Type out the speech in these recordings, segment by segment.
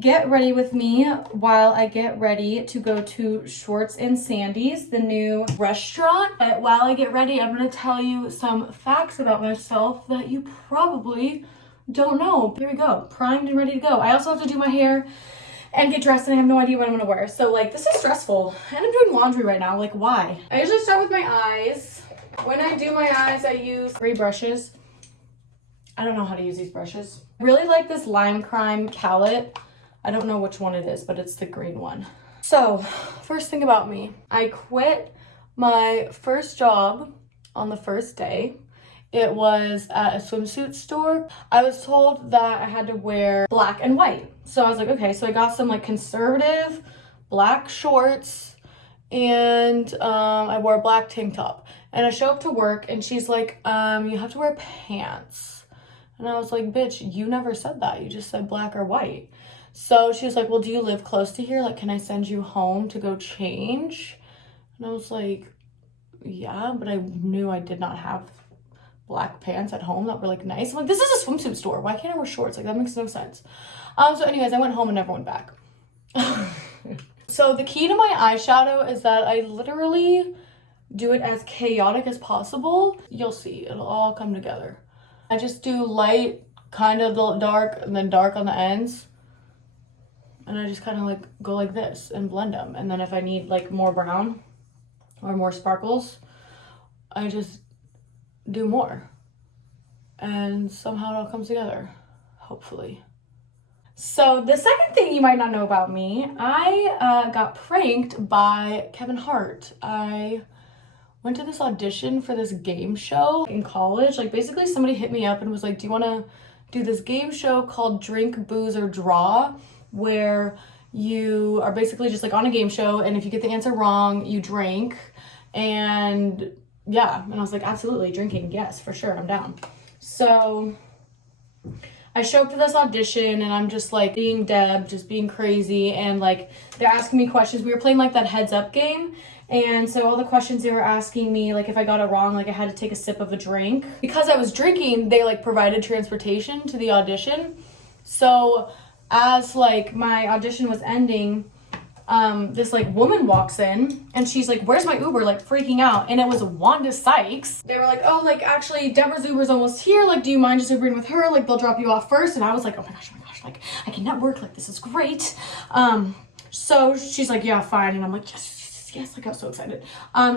get ready with me while I get ready to go to Schwartz and Sandy's, the new restaurant. But while I get ready, I'm going to tell you some facts about myself that you probably don't know. Here we go, primed and ready to go. I also have to do my hair and get dressed, and I have no idea what I'm gonna wear. So like, this is stressful. And I'm doing laundry right now, like why? I usually start with my eyes. When I do my eyes, I use 3 brushes. I don't know how to use these brushes. I really like this Lime Crime palette. I don't know which one it is, but it's the green one. So, first thing about me. I quit my first job on the first day. It was at a swimsuit store. I was told that I had to wear black and white. So I was like, okay. So I got some like conservative black shorts and I wore a black tank top. And I show up to work and she's like, you have to wear pants. And I was like, bitch, you never said that. You just said black or white. So she was like, well, do you live close to here? Like, can I send you home to go change? And I was like, yeah, but I knew I did not have black pants at home that were like nice. I'm like, this is a swimsuit store. Why can't I wear shorts? Like, that makes no sense. So anyways, I went home and never went back. So the key to my eyeshadow is that I literally do it as chaotic as possible. You'll see, it'll all come together. I just do light, kind of dark, and then dark on the ends. And I just kind of like go like this and blend them. And then if I need like more brown or more sparkles, I just do more. And somehow it all comes together, hopefully. So the second thing you might not know about me, I got pranked by Kevin Hart. I went to this audition for this game show in college. Like, basically somebody hit me up and was like, do you want to do this game show called Drink, Booze, or Draw, where you are basically just like on a game show, and if you get the answer wrong, you drink. And yeah, and I was like, absolutely, drinking, yes, for sure, I'm down. So I show up to this audition and I'm just like being Deb, just being crazy, and like they're asking me questions. We were playing like that heads up game, and so all the questions they were asking me, like if I got it wrong, like I had to take a sip of a drink. Because I was drinking, they like provided transportation to the audition. So as like my audition was ending, this like woman walks in and she's like, where's my Uber? Like freaking out. And it was Wanda Sykes. They were like, oh, like actually Deborah's Uber's almost here. Like, do you mind just Ubering with her? Like, they'll drop you off first. And I was like, oh my gosh, like I can network. Like, this is great. So she's like, yeah, fine. And I'm like, yes, like I was so excited.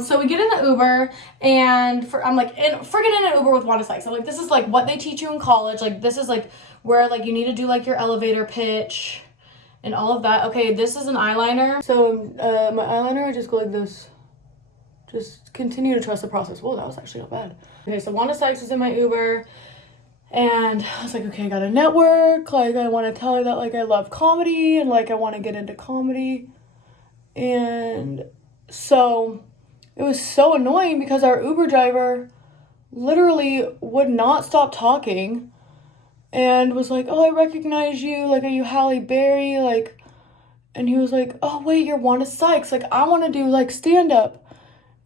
So we get in the Uber and I'm like freaking in an Uber with Wanda Sykes. I'm like, this is like what they teach you in college. Like, this is like where like you need to do like your elevator pitch and all of that. Okay, this is an eyeliner. So my eyeliner, I just go like this. Just continue to trust the process. Whoa, that was actually not bad. Okay, so Wanda Sykes is in my Uber. And I was like, okay, I got a network. Like, I want to tell her that like I love comedy and like I want to get into comedy. And so it was so annoying because our Uber driver literally would not stop talking. And was like, oh, I recognize you. Like, are you Halle Berry? Like, and he was like, oh, wait, you're Wanda Sykes. Like, I want to do, like, stand-up.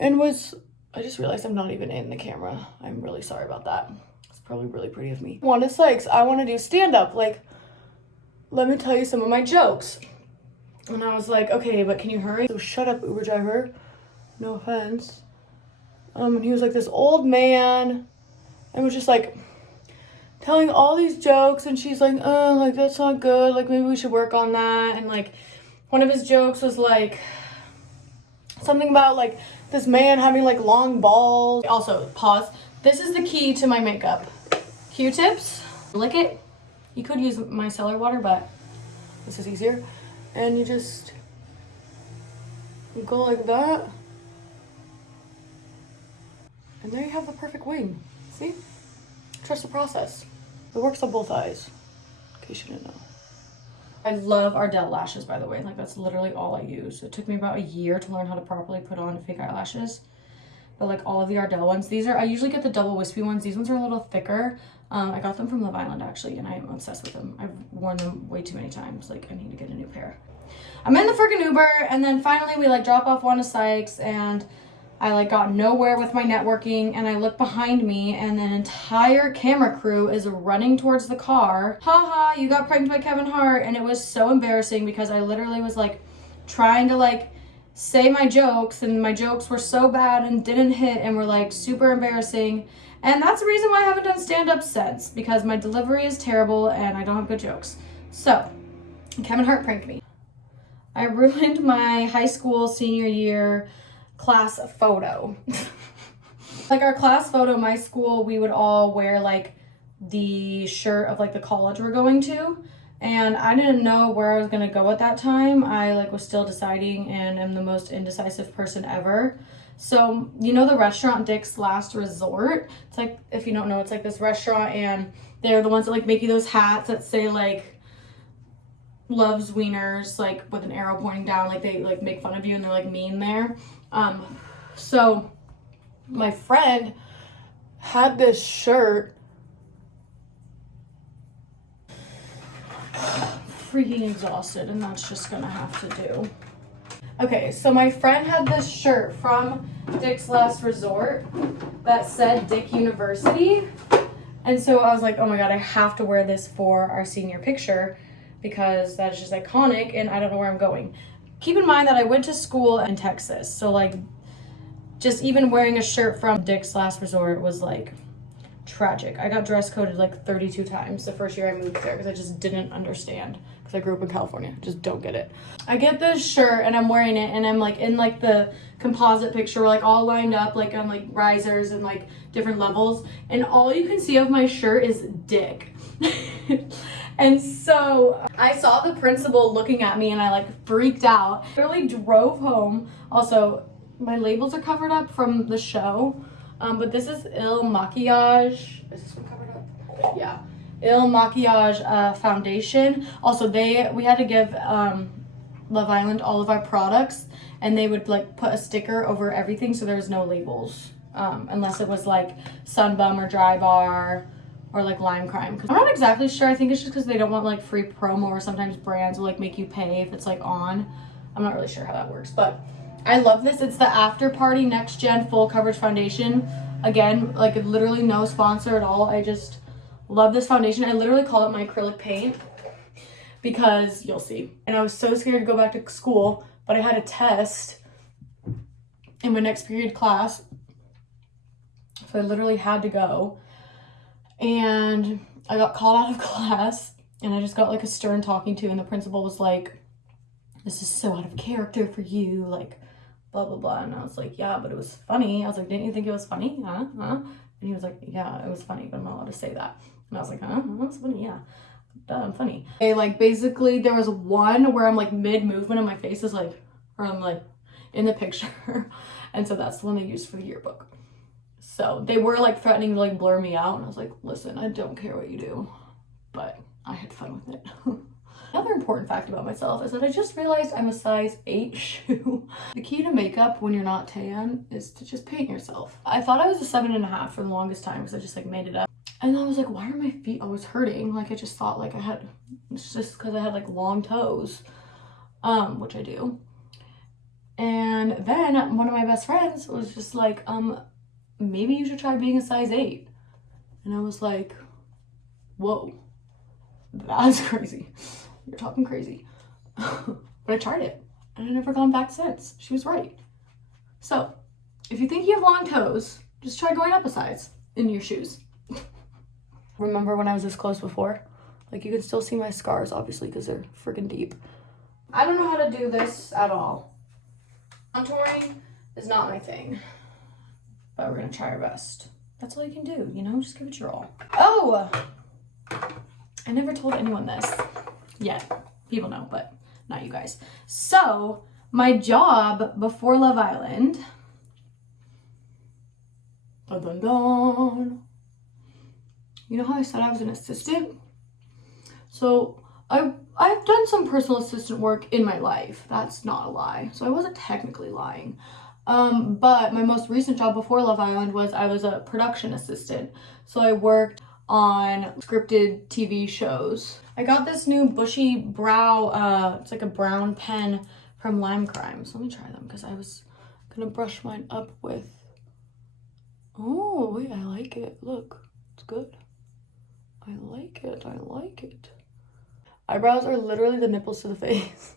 And I just realized I'm not even in the camera. I'm really sorry about that. It's probably really pretty of me. Wanda Sykes, I want to do stand-up. Like, let me tell you some of my jokes. And I was like, okay, but can you hurry? So shut up, Uber driver. No offense. And he was like this old man. And was just like telling all these jokes, and she's like, oh, like that's not good, like maybe we should work on that. And like one of his jokes was like something about like this man having like long balls. Also, pause, this is the key to my makeup. Q-tips, lick it. You could use micellar water, but this is easier. And you just go like that, and there you have the perfect wing. See? Trust the process. It works on both eyes, in case you didn't know. I love Ardell lashes, by the way. Like, that's literally all I use. It took me about a year to learn how to properly put on fake eyelashes. But like all of the Ardell ones, I usually get the double wispy ones. These ones are a little thicker. I got them from Love Island actually, and I am obsessed with them. I've worn them way too many times. Like, I need to get a new pair. I'm in the freaking Uber, and then finally we like drop off Wanda Sykes, and I like got nowhere with my networking, and I look behind me and an entire camera crew is running towards the car. Haha, you got pranked by Kevin Hart. And it was so embarrassing because I literally was like trying to like say my jokes, and my jokes were so bad and didn't hit and were like super embarrassing. And that's the reason why I haven't done stand-up since, because my delivery is terrible and I don't have good jokes. So Kevin Hart pranked me. I ruined my high school senior year class photo. Like our class photo, my school, we would all wear like the shirt of like the college we're going to. And I didn't know where I was gonna go at that time. I like was still deciding and am the most indecisive person ever. So, you know the restaurant Dick's Last Resort? It's like, if you don't know, it's like this restaurant, and they're the ones that like make you those hats that say like loves wieners, like with an arrow pointing down, like they like make fun of you and they're like mean there. So my friend had this shirt. Freaking exhausted, and that's just gonna have to do. Okay, so my friend had this shirt from Dick's Last Resort that said Dick University. And so I was like, oh my God, I have to wear this for our senior picture because that is just iconic and I don't know where I'm going. Keep in mind that I went to school in Texas. So like just even wearing a shirt from Dick's Last Resort was like tragic. I got dress coded like 32 times the first year I moved there because I just didn't understand. I grew up in California, just don't get it. I get this shirt and I'm wearing it and I'm like in like the composite picture, we're like all lined up like on like risers and like different levels, and all you can see of my shirt is dick. And so I saw the principal looking at me and I like freaked out. I really drove home. Also, my labels are covered up from the show, but this is Il Maquillage. Is this one covered up? Yeah. Il Maquillage foundation. Also, we had to give Love Island all of our products, and they would like put a sticker over everything so there was no labels, unless it was like Sunbum or Dry Bar or like Lime Crime. I'm not exactly sure. I think it's just because they don't want like free promo, or sometimes brands will like make you pay if it's like on. I'm not really sure how that works, but I love this. It's the After Party Next Gen Full Coverage Foundation. Again, like literally no sponsor at all. I just love this foundation. I literally call it my acrylic paint because you'll see. And I was so scared to go back to school, but I had a test in my next period class. So I literally had to go. And I got called out of class and I just got like a stern talking to, and the principal was like, this is so out of character for you, like blah, blah, blah. And I was like, yeah, but it was funny. I was like, didn't you think it was funny? Huh? And he was like, yeah, it was funny, but I'm not allowed to say that. And I was like, huh? That's funny, yeah. Duh, I'm funny. Okay, like basically there was one where I'm like mid-movement and my face is like, or I'm like in the picture. And so that's the one they used for the yearbook. So they were like threatening to like blur me out. And I was like, listen, I don't care what you do. But I had fun with it. Another important fact about myself is that I just realized I'm a size 8 shoe. The key to makeup when you're not tan is to just paint yourself. I thought I was a 7.5 for the longest time because I just like made it up. And I was like, why are my feet always hurting? Like I just thought like it's just because I had like long toes, which I do. And then one of my best friends was just like, maybe you should try being a size 8. And I was like, whoa, that's crazy. You're talking crazy. But I tried it and I've never gone back since. She was right. So if you think you have long toes, just try going up a size in your shoes. Remember when I was this close before? Like you can still see my scars obviously because they're freaking deep. I don't know how to do this at all. Contouring is not my thing, but we're gonna try our best. That's all you can do, you know, just give it your all. Oh, I never told anyone this yet. People know, but not you guys. So my job before Love Island, dun, dun, dun. You know how I said I was an assistant? So I've done some personal assistant work in my life. That's not a lie. So I wasn't technically lying. But my most recent job before Love Island was I was a production assistant. So I worked on scripted TV shows. I got this new bushy brow, it's like a brown pen from Lime Crime. So let me try them because I was Gonna brush mine up with, oh wait, I like it. Look, it's good. I like it, I like it. Eyebrows are literally the nipples to the face.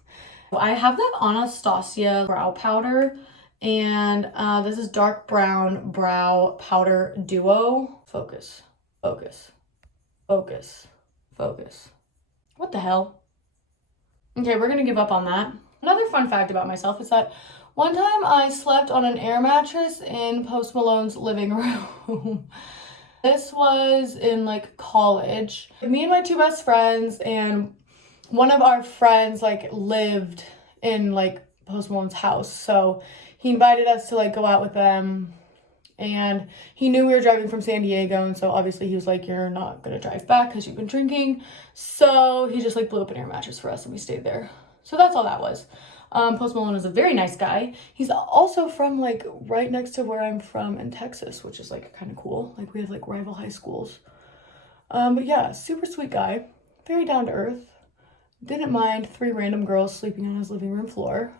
I have the Anastasia brow powder, and this is dark brown brow powder duo. Focus, focus, focus, focus. What the hell? Okay, we're gonna give up on that. Another fun fact about myself is that one time I slept on an air mattress in Post Malone's living room. This was in like college. Me and my two best friends, and one of our friends like lived in like Post Malone's house. So he invited us to like go out with them, and he knew we were driving from San Diego. And so obviously he was like, you're not gonna drive back because you've been drinking. So he just like blew up an air mattress for us and we stayed there. So that's all that was. Post Malone is a very nice guy. He's also from like right next to where I'm from in Texas, which is like kind of cool. Like we have like rival high schools. But yeah, super sweet guy, very down to earth. Didn't mind 3 random girls sleeping on his living room floor.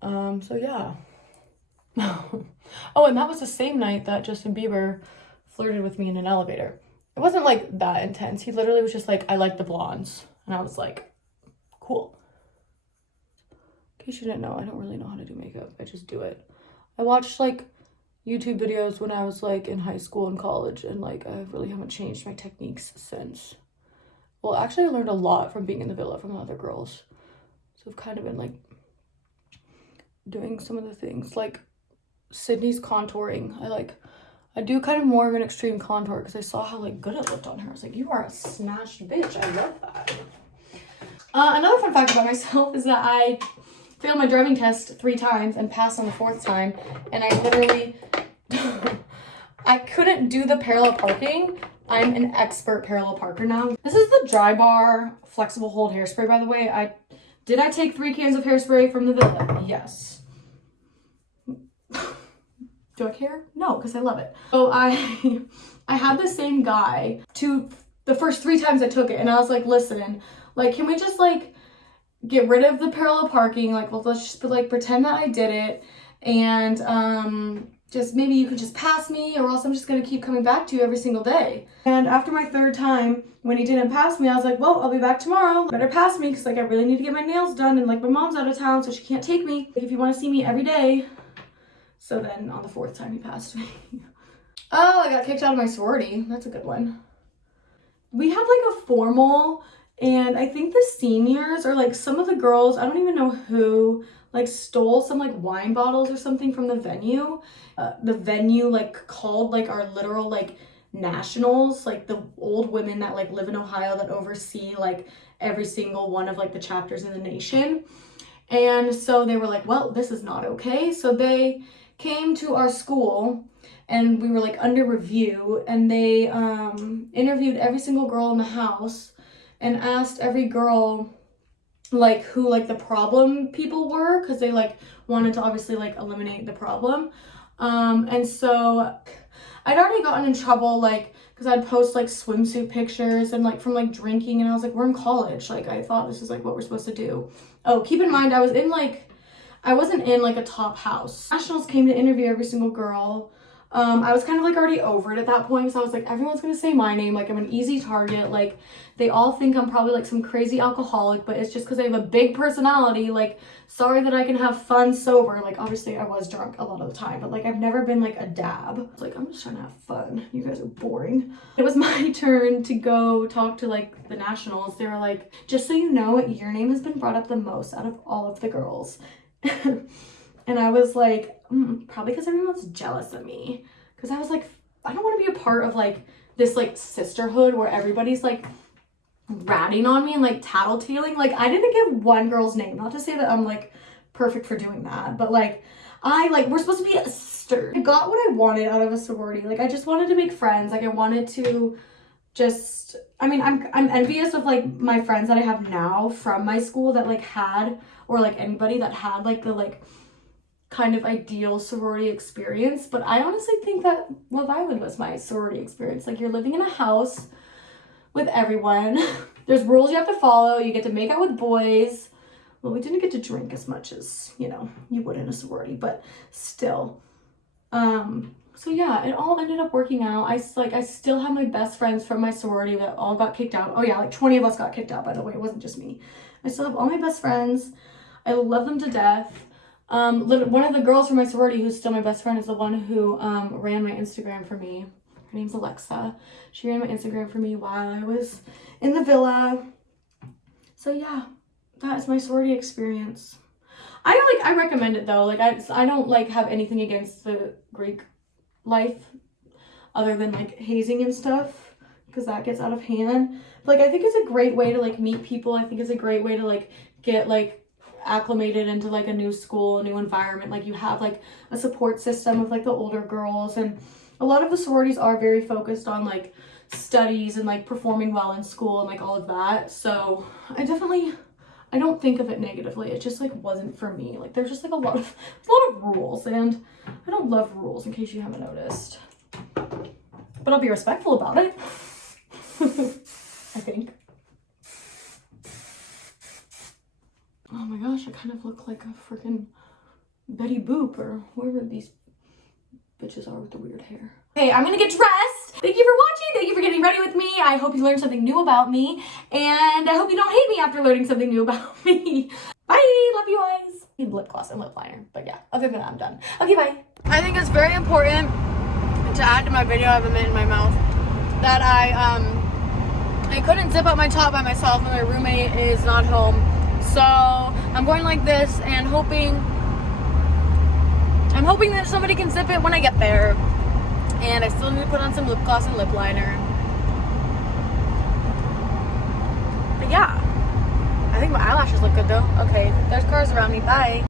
So yeah. Oh, and that was the same night that Justin Bieber flirted with me in an elevator. It wasn't like that intense. He literally was just like, I like the blondes. And I was like, cool. In case you didn't know, I don't really know how to do makeup. I just do it. I watched like YouTube videos when I was like in high school and college, and like I really haven't changed my techniques since. Well, actually I learned a lot from being in the villa from the other girls. So I've kind of been like doing some of the things like Sydney's contouring. I do kind of more of an extreme contour because I saw how like good it looked on her. I was like, you are a snatched bitch. I love that. Another fun fact about myself is that I failed my driving test 3 times and passed on the 4th time, and I literally I couldn't do the parallel parking. I'm an expert parallel parker now. This is the Dry Bar flexible hold hairspray, by the way. Did I take 3 cans of hairspray from the villa? Yes. Do I care? No, because I love it. So I had the same guy the first 3 times I took it, and I was like, listen, like, can we just like get rid of the parallel parking? Like, well, let's just like pretend that I did it, and just maybe you can just pass me, or else I'm just gonna keep coming back to you every single day. And after my 3rd time, when he didn't pass me, I was like, well, I'll be back tomorrow. Better pass me, because like I really need to get my nails done, and like my mom's out of town, so she can't take me if you want to see me every day. So then on the 4th time he passed me. Oh, I got kicked out of my sorority. That's a good one. We had like a formal, and I think the seniors, or like some of the girls, I don't even know who, like stole some like wine bottles or something from the venue. The venue like called like our literal like nationals, like the old women that like live in Ohio that oversee like every single one of like the chapters in the nation. And so they were like, well, this is not okay. So they came to our school, and we were like under review, and they interviewed every single girl in the house and asked every girl like who like the problem people were, because they like wanted to obviously like eliminate the problem. And so I'd already gotten in trouble like because I'd post like swimsuit pictures and like from like drinking, and I was like, we're in college, like I thought this is like what we're supposed to do. Oh, keep in mind I wasn't in like a top house. Nationals came to interview every single girl. I was kind of like already over it at that point, so I was like, everyone's gonna say my name, like I'm an easy target, like they all think I'm probably like some crazy alcoholic, but it's just because I have a big personality. Like, sorry that I can have fun sober. Like obviously I was drunk a lot of the time, but like I've never been like a dab. I was like, I'm just trying to have fun. You guys are boring. It was my turn to go talk to like the nationals. They were like, just so you know, your name has been brought up the most out of all of the girls. And I was like, probably because everyone's jealous of me. Because I was like, I don't want to be a part of like this like sisterhood where everybody's like ratting on me and like tattletaling. Like I didn't give one girl's name. Not to say that I'm like perfect for doing that, but like we're supposed to be sisters. I got what I wanted out of a sorority. Like I just wanted to make friends. Like I wanted to just, I mean, I'm envious of like my friends that I have now from my school that like had, or like anybody that had like the like kind of ideal sorority experience. But I honestly think that Love Island was my sorority experience. Like you're living in a house with everyone. There's rules you have to follow. You get to make out with boys. well, we didn't get to drink as much as, you know, you would in a sorority, but still. So yeah, it all ended up working out. I still have my best friends from my sorority that all got kicked out. Oh yeah, like 20 of us got kicked out, by the way. It wasn't just me. I still have all my best friends. I love them to death. One of the girls from my sorority who's still my best friend is the one who ran my Instagram for me. Her name's Alexa. She ran my Instagram for me while I was in the villa. So yeah, that is my sorority experience. I recommend it though. Like I don't like have anything against the Greek life other than like hazing and stuff, because that gets out of hand. But, like, I think it's a great way to like meet people. I think it's a great way to like get like acclimated into like a new school, a new environment. Like you have like a support system of like the older girls, and a lot of the sororities are very focused on like studies and like performing well in school and like all of that. So I don't think of it negatively. It just like wasn't for me. Like there's just like a lot of rules, and I don't love rules, in case you haven't noticed. But I'll be respectful about it. I think. Oh my gosh, I kind of look like a freaking Betty Boop or whoever these bitches are with the weird hair. Okay, I'm gonna get dressed. Thank you for watching. Thank you for getting ready with me. I hope you learned something new about me, and I hope you don't hate me after learning something new about me. Bye. Love you guys. Need lip gloss and lip liner, but yeah, other than that, I'm done. Okay, bye. I think it's very important to add to my video. I have a mint in my mouth that I couldn't zip up my top by myself, and my roommate is not home, so I'm going like this and hoping that somebody can zip it when I get there. And I still need to put on some lip gloss and lip liner. But yeah, I think my eyelashes look good though. Okay, there's cars around me. Bye.